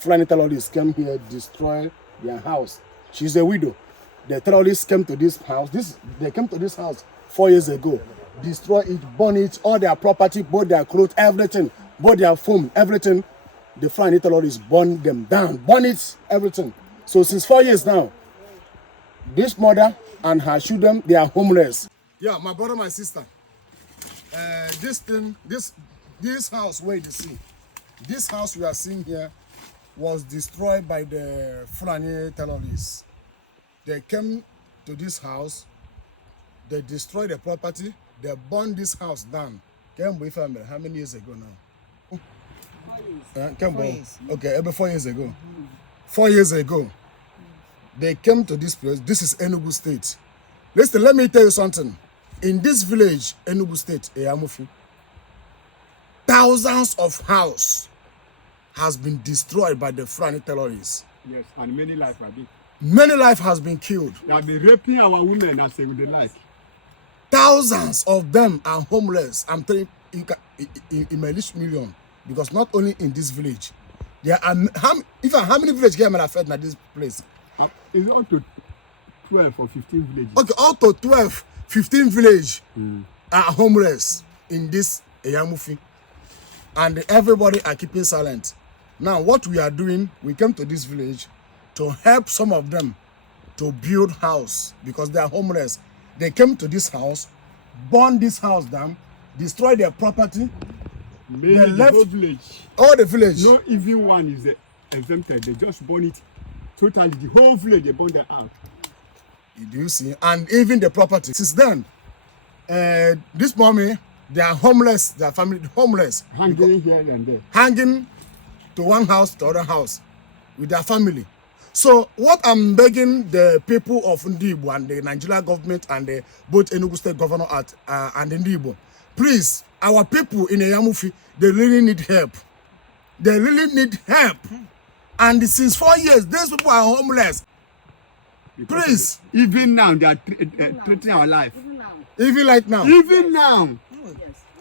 Fulani terrorists came here, destroy their house. She's a widow. The terrorists came to this house. They came to this house 4 years ago. Destroy it, burn it, all their property, both their clothes, everything, both their phone, everything. The Fulani terrorists burn them down, burn it, everything. So since 4 years now, this mother and her children, they are homeless. Yeah, my brother, my sister. This house where you see, this house we are seeing here was destroyed by the Fulani terrorists. They came to this house, they destroyed the property, they burned this house down. How many years ago now? 4 years. Okay, about 4 years ago. 4 years ago, they came to this place. This is Enugu State. Listen, let me tell you something. In this village, Enugu State, Eyamufi, thousands of houses has been destroyed by the Fulani terrorists. Yes, and many lives have been. Many lives has been killed. They have been raping our women as they like. Thousands of them are homeless. I'm telling you, in my list million, because not only in this village, there are how many villages get affected at this place? It's up to 12 or 15 villages. Okay, up to 12, 15 villages are homeless in this Eyamufi, and everybody are keeping silent. Now, what we are doing, we came to this village to help some of them to build house because they are homeless. They came to this house, burned this house down, destroyed their property. Mainly they left the whole village. All the village. No even one is exempted. They just burn it totally. The whole village, they burn them out. Do you see? And even the property. Since then, this mommy, they are homeless, their family homeless. Hanging here and there. Hanging to one house to other house with their family. So what I'm begging the people of Ndibo and the Nigeria government and the both Enugu State governor and Ndibo, please, our people in Eyamufi, they really need help. They really need help. And since 4 years, these people are homeless. Please. Even now, they are threatening our life. Even like now. Even now.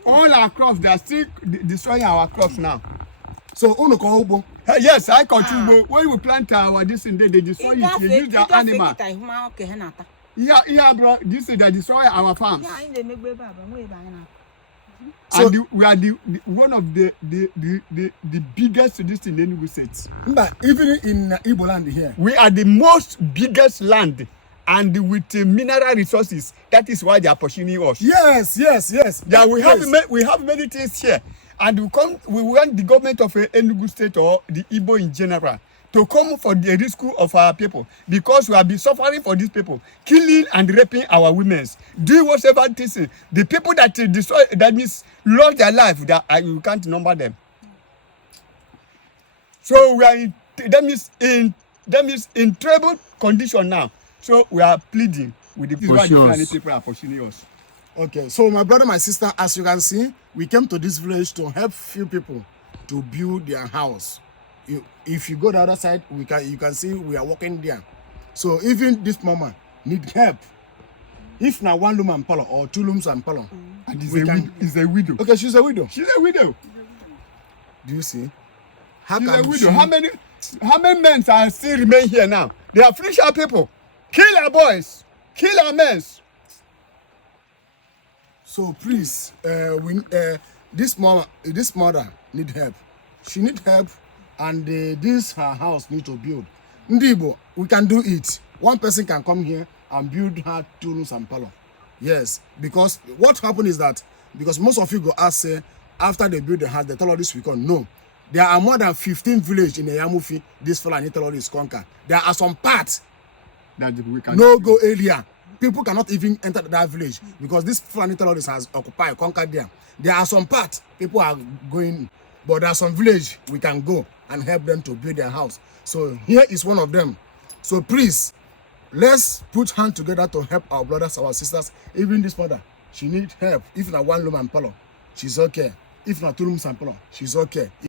All our crops, they are still destroying our crops now. So, Uno yes, I contribute. When we plant our this and they destroy it. They use their animal. Yeah, bro. This is they destroy our farms. So, and we are one of the biggest this in Enugu State. But even in Igbo land here, we are the most biggest land, and with mineral resources. That is why they are pursuing us. Yes. Yeah, we have many things here, and we want the government of Enugu State or the Igbo in general to come for the rescue of our people, because we have been suffering for these people, killing and raping our women, doing whatever things. The people that destroy, that means lost their life, that you can't number them. So we are that means in troubled condition now. So we are pleading with the people are pursuing us. Okay, so my brother, my sister, as you can see, we came to this village to help few people to build their house. If you go the other side, you can see we are walking there. So even this mama need help. If now 1 room and parlor or 2 rooms and parlor, and is a widow. Okay, she's a widow. She's a widow. Do you see? She's a widow. How many men are still remain here now? They are finish our people, kill our boys, kill our men. So please, this mother need help. She need help. And this her house need to build. Ndibo, we can do it. One person can come here and build her 2 rooms and parlor. Yes, because what happened is that, because most of you go ask, say, after they build the house, they tell all this we can. No, there are more than 15 villages in Eyamufi. This Fulani terrorists conquer. There are some parts that we can no go area. People cannot even enter that village because this Fulani terrorists has occupied, conquered there. There are some parts people are going, but there are some village we can go and help them to build their house. So here is one of them. So please, let's put hands together to help our brothers, our sisters. Even this mother, she needs help. If not 1 room and parlor, she's okay. If not 2 rooms and parlor, she's okay.